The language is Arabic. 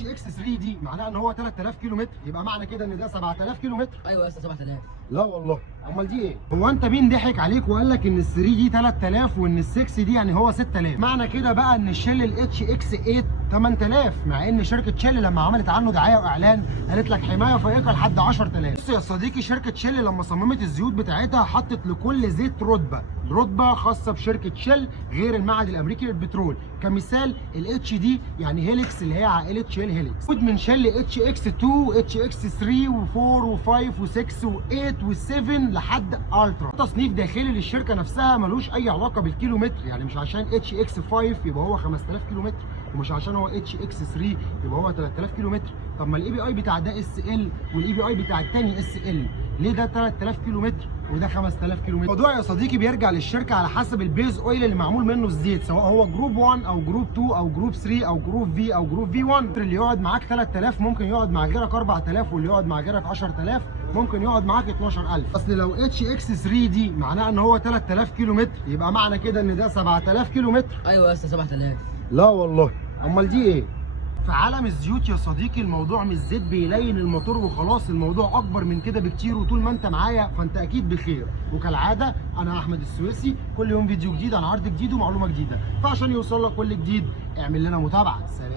اتش اكس 3 دي معناها ان هو 3000 كيلو متر، يبقى معنى كده ان ده 7000 كيلو متر. ايوه يا اسطى 7000. لا والله، امال دي ايه؟ هو انت مين ضحك عليك وقال لك ان ال 3 دي 3000 وان ال 6 دي يعني هو 6000؟ معنى كده بقى ان الشيل الاتش اكس 8 8000، مع ان شركه شيل لما عملت عنه دعايه واعلان قالت لك حمايه فائقه لحد 10000. بص يا صديقي، شركه شيل لما صممت الزيوت بتاعتها حطت لكل زيت رتبه خاصه بشركه شيل غير المعهد الامريكي للبترول. كمثال الاتش دي يعني هيليكس اللي هي عائله شيل هيليكس. من شيل اتش اكس 2 اتش اكس 3 و4 و5 و6 و8 و7 لحد الترا. تصنيف داخلي للشركه نفسها ملوش اي علاقه بالكيلو متر، يعني مش عشان اتش اكس 5 يبقى هو 5000 كيلو متر، ومش عشان هو اتش اكس 3 يبقى هو 3000 كيلو متر. طب ما الاي بي اي بتاع ده اس ال والاي بي اي بتاع الثاني اس ال، ليه ده 3000 كيلو متر وده 5000 كيلو متر؟ الموضوع يا صديقي بيرجع للشركه على حسب البيز اويل اللي معمول منه الزيت، سواء هو جروب 1 او جروب 2 او جروب 3 او جروب في او جروب في 1. اللي يقعد معاك 3000 ممكن يقعد مع غيرك 4000، واللي يقعد مع غيرك 10000 ممكن يقعد معاك 12000. اصل لو اتش اكس 3 دي معناها ان هو 3000 كيلو متر، يبقى معنى كده ان ده 7000 كيلو متر. ايوه يا اسطى 7000. لا والله، امال دي ايه؟ في عالم الزيوت يا صديقي الموضوع مش زيت بيلين الموتور وخلاص، الموضوع اكبر من كده بكتير، وطول ما انت معايا فانت اكيد بخير. وكالعاده انا احمد السويسي، كل يوم فيديو جديد عن عرض جديد ومعلومه جديده، فعشان يوصل لك كل جديد اعمل لنا متابعه. سلام.